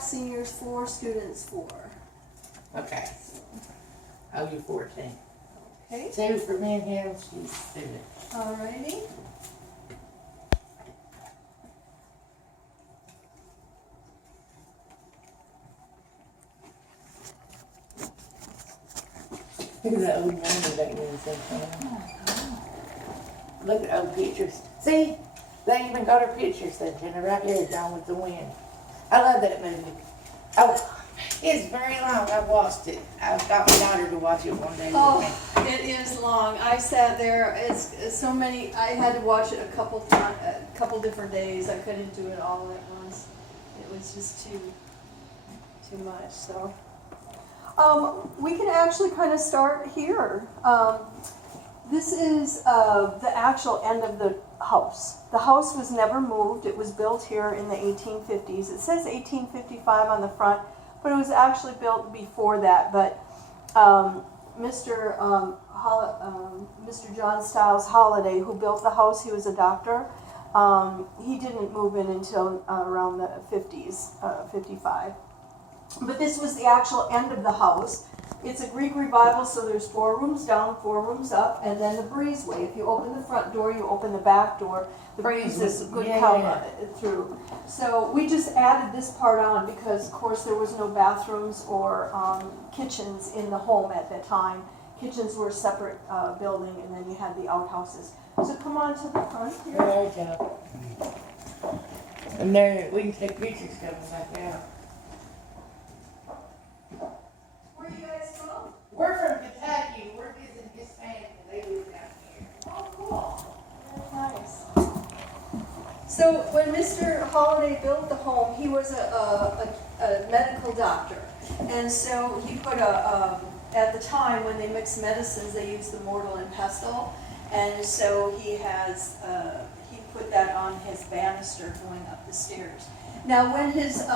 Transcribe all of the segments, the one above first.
seniors 4, students 4. Okay. Oh, you're 14. Okay, 2 for me and him, she's student. alrighty. Look at that old number that means something. Look at old pictures. See? They even got her pictures there, Jenna, right here, Gone with the Wind. I love that movie. Oh, it's very long. I've watched it. I've got my daughter to watch it one day Oh, with me. it is long. I sat there, it's so many, I had to watch it a couple different days. I couldn't do it all at once. It was just too much, so. We can actually kind of start here. This is the actual end of the house. The house was never moved. It was built here in the 1850s. It says 1855 on the front, but it was actually built before that. But Mr. John Stiles Holiday, who built the house, he was a doctor. He didn't move in until around the 50s, 55. But this was the actual end of the house. It's a Greek revival, so there's 4 rooms down, 4 rooms up, and then the breezeway. If you open the front door, you open the back door. The breeze is good come through. So we just added this part on because, of course, there was no bathrooms or kitchens in the home at that time. Kitchens were a separate building, and then you had the outhouses. So come on to the front here. There you go. And there, we can take pictures coming back out. Where you guys from? We're from Kentucky. We're visiting his family. They live down here. Oh, cool. Very nice. So when Mr. Holiday built the home, he was a medical doctor. And so he put at the time when they mixed medicines, they used the mortar and pestle. And so he put that on his banister going up the stairs. Now when his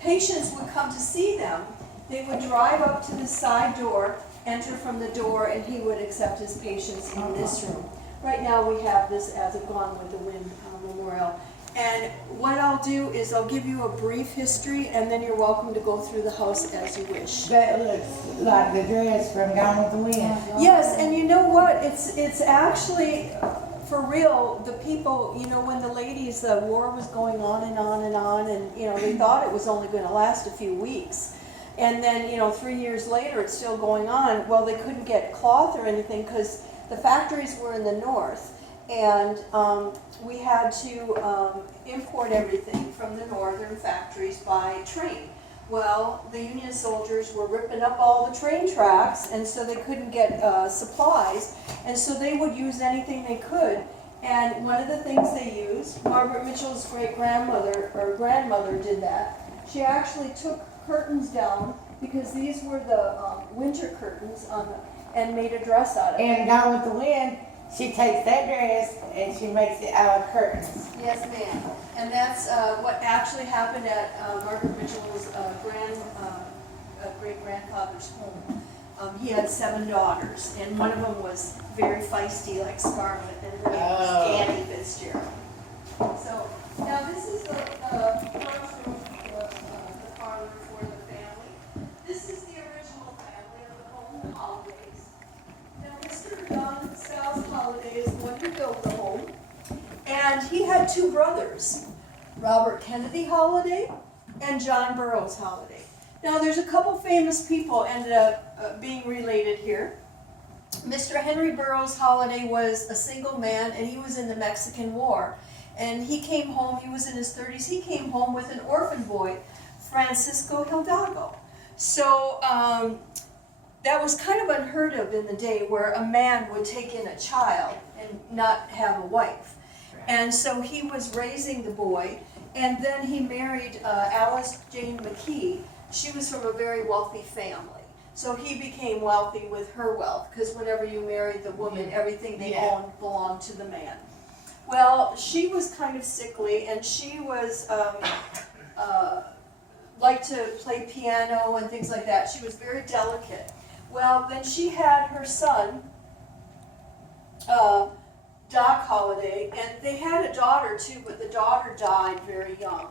patients would come to see them, they would drive up to the side door, enter from the door, and he would accept his patients in this room. Right now we have this as a Gone with the Wind memorial. And what I'll do is I'll give you a brief history, and then you're welcome to go through the house as you wish. That looks like the dress from Gone with the Wind. Yes, and you know what? It's actually, for real, the people, you know, when the ladies, the war was going on and on and on, and, you know, they thought it was only going to last a few weeks. And then, you know, 3 years later, it's still going on. Well, they couldn't get cloth or anything because the factories were in the north. And we had to import everything from the northern factories by train. Well, the Union soldiers were ripping up all the train tracks, and so they couldn't get supplies. And so they would use anything they could. And one of the things they used, Margaret Mitchell's great-grandmother or grandmother did that. She actually took curtains down because these were the winter curtains and made a dress out of it. And Gone with the Wind, she takes that dress and she makes it out of curtains. Yes, ma'am. And that's what actually happened at Margaret Mitchell's great-grandfather's home. He had 7 daughters, and one of them was very feisty like Scarlett, and her name was Annie Fitzgerald. So now this is the first room, the parlor for the family. This is the original family of the home, the Holidays. Now Mr. John Stiles Holiday is the one who built the home, and he had 2 brothers, Robert Kennedy Holiday and John Burroughs Holiday. Now there's a couple famous people ended up being related here. Mr. Henry Burroughs Holiday was a single man, and he was in the Mexican War. And he came home, he was in his 30s, he came home with an orphan boy, Francisco Hidalgo. So that was kind of unheard of in the day where a man would take in a child and not have a wife. And so he was raising the boy, and then he married Alice Jane McKee. She was from a very wealthy family. So he became wealthy with her wealth, because whenever you married the woman, everything they owned belonged to the man. Well, she was kind of sickly, and she was liked to play piano and things like that. She was very delicate. Well, then she had her son, Doc Holiday, and they had a daughter too, but the daughter died very young.